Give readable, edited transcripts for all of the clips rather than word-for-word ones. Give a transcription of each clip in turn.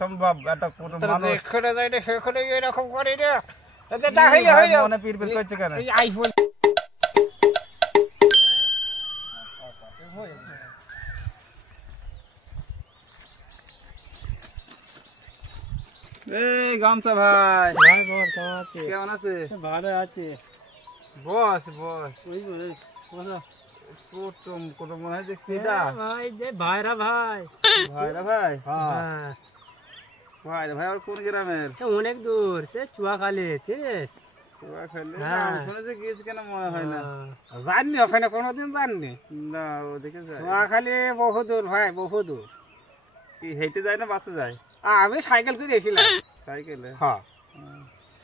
সম্ভব একটা কোনো মানুষ এখানে যাই না সেখানে এরকম করে রে এটা হইলো হইলো মনে পিরপির করছে কেন এই আইফোন এই গামছা ভাই ভাই বল কেমন আছে কেমন আছে ভালো আছে বস বস ওই বলে বলো কুটুম কুটুম মনে হয় দেখছি না ভাই দে ভাইরা ভাই ভাইরা ভাই হ্যাঁ ভাই ভাই আর কোন গ্রামের অনেক দূর সে চুয়াখালী চিনিস শুনেছি গিয়েছি কেন মনে হয় না জাননি ওখানে কোনোদিন জাননি না ওদিকে যায় চুয়াখালী বহু দূর ভাই বহু দূর কি হেঁটে যায় না বাসে যায় আমি সাইকেল করে এসেছিলাম সাইকেলে হ্যাঁ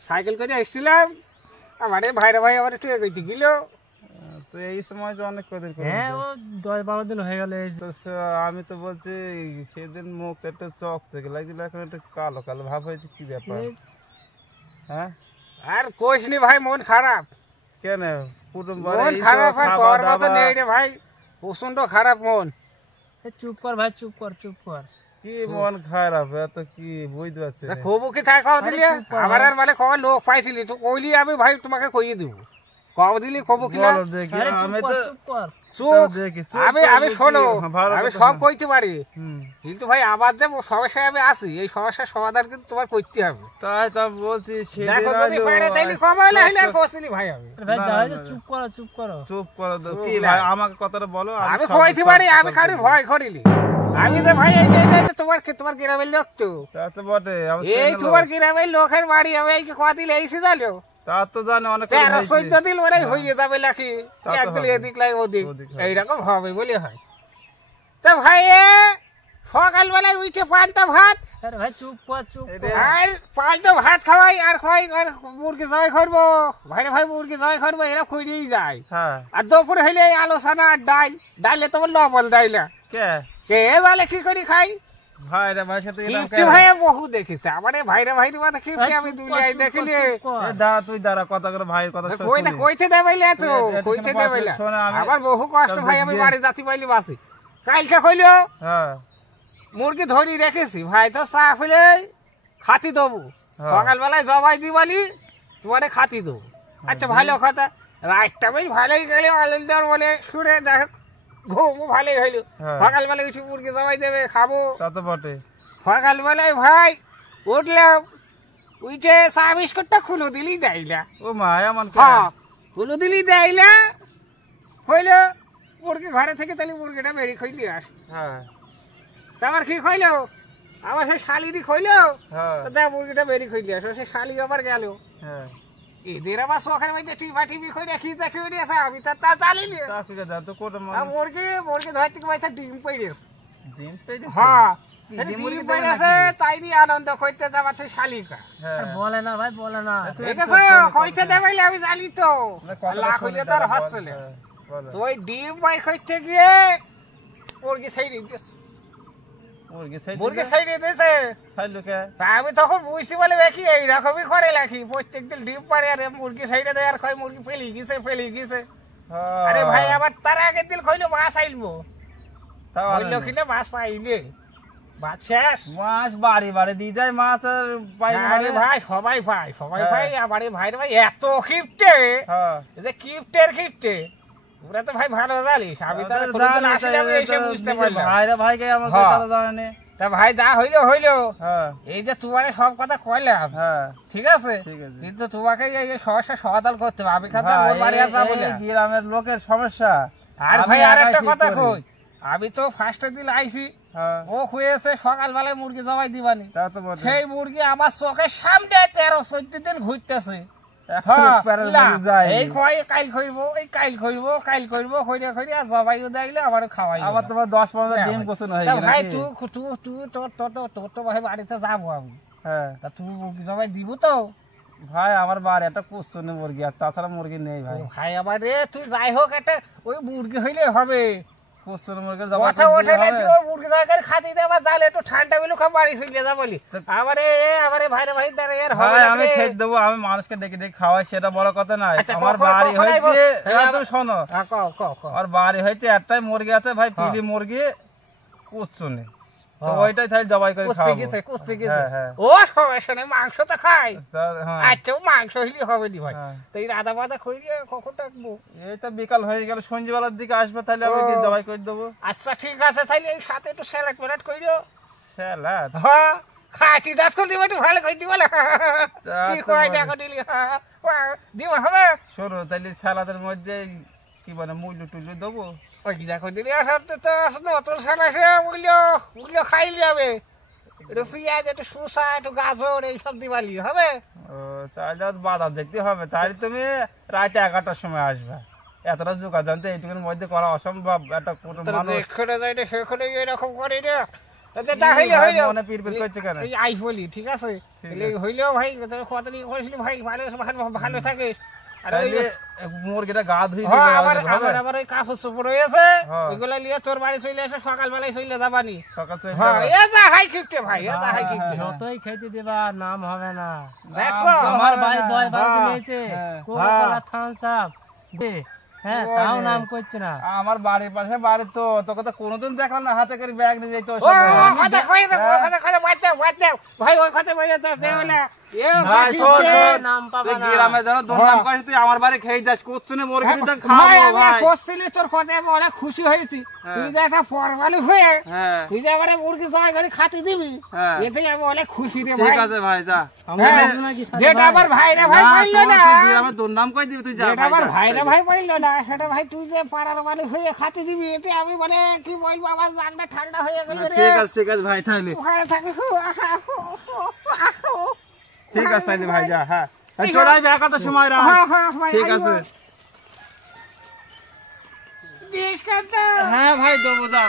সাইকেল করে এসেছিলাম আমার ভাইরা ভাই আবার একটু এগোইতে গেল তো এই সময় তো অনেক কদিন হ্যাঁ ও 10-12 দিন হয়ে গেল আমি তো বলছি সেদিন মুখ একটা চক থেকে লাগছিল এখন একটু কালো কালো ভাব হয়েছে কি ব্যাপার হ্যাঁ আর কোশনি ভাই মন খারাপ কেন কুটুম মন খারাপ আর করার মতো নেই রে ভাই প্রচন্ড খারাপ মন চুপ কর ভাই চুপ কর কি মন খারাপ এত কি বুঝতে পারছি খুব কি থাকে কব দিলি আমার আর মানে কব লোক পাইছিলি তো কইলি আমি ভাই তোমাকে কইয়ে দেব কব দিলি কব কি না আমি তো চুপ আমি শোনো আমি সব কইতে পারি কিন্তু ভাই আবার যে সমস্যায় আমি আছি এই সমস্যার সমাধান কিন্তু তোমার করতে হবে তাই তা বলছি দেখো যদি পারে তাইলে কমাইলে হইলে আর কইছিলি ভাই আমি ভাই যাও চুপ করো তো কি ভাই আমাকে কথাটা বলো আমি কইতে পারি আমি কারো ভয় করিনি আমি তো ভাই এই যে তোমার গ্রামের লোক তো তা তো বটে এই তোমার গ্রামের লোকের বাড়ি আমি এই কদিন এসে জানো তা তো জানে অনেক 13-14 দিন ওরাই হয়ে যাবে নাকি একদিন এদিক লাই ওদিক এইরকম হবে বলে হয় তো ভাই সকালবেলায় উঠে পান্তা ভাত আরে ভাই চুপ কর আর পান্তা ভাত খাওয়াই আর খাই আর মুরগি জবাই করবো ভাই মুরগি জবাই করবো এরা খুঁড়িয়েই যায় হ্যাঁ আর দুপুরে হইলে আলোচনা আর ডাইলে তোমার লবণ ডাইলা কে জালে কি করি খাই ভাইরা ভাই সাথে কিপ্টি ভাই বহু দেখেছে আমার ভাইরা মাথা কিপ্টি আমি দুলিয়াই দেখিনি দাঁড়া তুই দাঁড়া কথা করে ভাইয়ের কথা কইতে দেবাইলে তো কইতে দেবাইলে আমার বহু কষ্ট ভাই আমি বাড়ি যাচ্ছি পাইলি বাসি কালকে কইলো হ্যাঁ মুরগি ধরি রেখেছি ভাই তো চা ফেলে খাতি দেবো সকালবেলায় জবাই দিবালি তোমারে খাতি দেবো আচ্ছা ভালো কথা রাতটা বেশ ভালোই গেলে আলুল দেওয়ার বলে শুনে দেখ ঘুমও ভালোই হইলো সকালবেলায় উঠে মুরগি জবাই দেবে খাবো তা তো বটে সকালবেলায় ভাই উঠলাম উঠে চা বিস্কুটটা খুলো দিলি দেয়লা ও মা এমন খুলো দিলি দেয়লা হইলো মুরগি ঘরে থেকে তাহলে মুরগিটা বেরিয়ে খইলি আস হ্যাঁ তারপর কি খইলো আবার সেই শালিরই খইলো দেখ মুরগিটা বেরিয়ে খইলি আস সে শালি আবার গেল হ্যাঁ এদের আবার শখের মধ্যে টিপি করে কি দেখি আছে আমি তো তা চালিনি মুরগি ধর থেকে ভাই ডিম পেড়েছে হ্যাঁ ডিম পেড়েছে তাই নিয়ে আনন্দ করতে যাবার সেই শালিকা বলে না ভাই বলে না ঠিক আছে কইতে দেবাইলে আমি জানি তো লাখ হইলে তার হচ্ছিল তো ওই ডিম বাই করতে গিয়ে মুরগি সাইড দিয়েছে মুরগি সাইডে দিয়েছে আমি তখন বুঝছি বলে দেখি এইরকমই করে রাখি প্রত্যেকদিন ডিম পারে আর মুরগি সাইডে দেয় আর কয় মুরগি ফেলি গেছে আরে ভাই আবার তার আগের দিন কইলো মাছ আইলবো কইলো কিনা মাছ পাইলে মাছ শেষ মাছ বাড়ি দিয়ে যায় মাছ আর আরে ভাই সবাই পাই আমার ভাই ভাই এত কিপটে যে কিপটে ওরা তো ভাই ভালো জানিস আমি তো এসে বুঝতে পারলাম ভাইরা ভাইকে আমার কথা জানে তা ভাই যা হইলো এই যে তোমার সব কথা কইলাম ঠিক আছে কিন্তু তোমাকে এই সমস্যা সমাধান করতে হবে আমি কথা বাড়ি আসা বলে গ্রামের লোকের সমস্যা আর ভাই আর একটা কথা কই আমি তো ফার্স্টের দিন আইছি ও হয়েছে সকালবেলায় মুরগি জবাই দিবানি সেই মুরগি আমার চোখের সামনে 13-14 দিন ঘুরতেছে কাইল করবো জবাইও দেখলে আমার খাওয়াই আবার তোমার 10-15 ডিম গোছানো হয়ে গেল ভাই তোর তো ভাই বাড়িতে যাবো আমি তা তুমি মুরগি জবাই দিব তো ভাই আমার বাড়ি একটা কুসুনি মুরগি আর তাছাড়া মুরগি নেই ভাই ভাই আমার রে তুই যাই হোক একটা ওই মুরগি হইলে হবে কুসুনি মুরগি মুরগি জবাই খাতি দেবা যাইলে একটু ঠান্ডা হইলো খাব বাড়ি চলে যা বলি আমারে ভাইরে ভাই ভাই আমি খেয়ে দেবো আমি মানুষকে ডেকে খাওয়াই সেটা বড় কথা নাই আমার বাড়ি হয়েছে তুমি শোনো আমার বাড়ি হয়েছে একটাই মুরগি আছে ভাই পিলি মুরগি কুসুনি তো ওইটাই তাহলে জবাই করে কুস্তি খাওয়াবো গেছে কুস্তি গেছে হ্যাঁ, হ্যাঁ। ও সমস্যা নেই মাংস তো খাই হ্যাঁ আচ্ছা মাংস হইলে হবে নি ভাই হ্যাঁ। তো এই রাধা বাধা করিয়ে কখন ডাকবো এই তো বিকাল হয়ে গেল সন্ধ্যাবেলার দিকে আসবে তাহলে আমি কি জবাই করে দেবো আচ্ছা ঠিক আছে তাহলে এই সাথে একটু স্যালাড ম্যালাড করিও স্যালাড হ্যাঁ খাঁচি চাষ করে দিবে একটু ভালো করে দিবে না কি তো কয় বলে। টাকা দিলি দিব হবে শোনো তাহলে স্যালাদের মধ্যে কি মানে মূল্য টুল্য দেবো ওই কি দেখো দিলি আসার তো নতুন স্যালাড ওগুলো ওগুলো খাইলে যাবে একটু পেঁয়াজ একটু শসা একটু গাজর এইসব দিবালি হবে ও তাহলে আর বাদাম দেখতে হবে তাহলে তুমি রাতে 11টার সময় আসবে এতটা যোগাযোগ তো এইটুকুর মধ্যে করা অসম্ভব একটা কোনো তোর মানুষ যেখানে যাইতে সেখানে এরকম করে রে যেটা হইলে হইলো মনে পিরপির করছে কেন এই আই বলি ঠিক আছে তাহলে হইলেও ভাই তোর কতদিন কইছিলি ভাই ভালো ভালো থাকিস আর ওই তাহলে মুরগিটা গা ধুই হ্যাঁ, দিবে আবার হবে আবার ওই কাপড় চোপড় রয়েছে হ্যাঁ। ওইগুলা নিয়ে তোর বাড়ি চলে এসে সকালবেলায় চলে যাবানি সকাল চলে হ্যাঁ যাবে। এ যা হাই কিপটে ভাই এ যা হাই কিপটে যতই খাইতে দিবা নাম হবে না দেখছো আমার বাড়ি 10 12 হ্যাঁ, দিয়েছে হ্যাঁ, কোকা থামস আপ দে হ্যাঁ তাও নাম করছে না আমার বাড়ির পাশে বাড়ি তো তোকে তো কোনোদিন দেখলাম না হাতে করে ব্যাগ নিয়ে যেত ও কথা কই রে কথা বাদ দাও ভাই ওই কথা বলে তো দেওলা এ ভাই শোন নাম পাবা না গ্রামে যেন দুর্নাম করিস তুই আমার বাড়ি খেয়ে যাস কোচ্ছনে মুরগি তো ভাই খাবো আমি ভাই কোশ্চেনে তোর কথা আমি অনেক খুশি হয়েছি তুই যে একটা ফরমালি হয়ে হ্যাঁ তুই যে আমারে মুরগি জবাই করে খাতে দিবি হ্যাঁ। এতে আমি অনেক খুশি রে ভাই ঠিক আছে ভাই যা যেটা আমার ভাইরা ভাই পাইলো না গ্রামে দুর্নাম কই দিবি তুই যা যেটা আমার ভাইরা ভাই পাইলো না সেটা ভাই তুই যে পাড়ার মানুষ হয়ে খাতে দিবি এতে আমি মানে কি বলবো আমার জানটা ঠান্ডা হয়ে গেল রে ঠিক আছে ভাই তাহলে ওখানে থাকি ঠিক আছে তাহলে ভাই যা হ্যাঁ চড়াই একটা সময় রাখ ঠিক আছে দেশ কাটা হ্যাঁ ভাই দেবো যা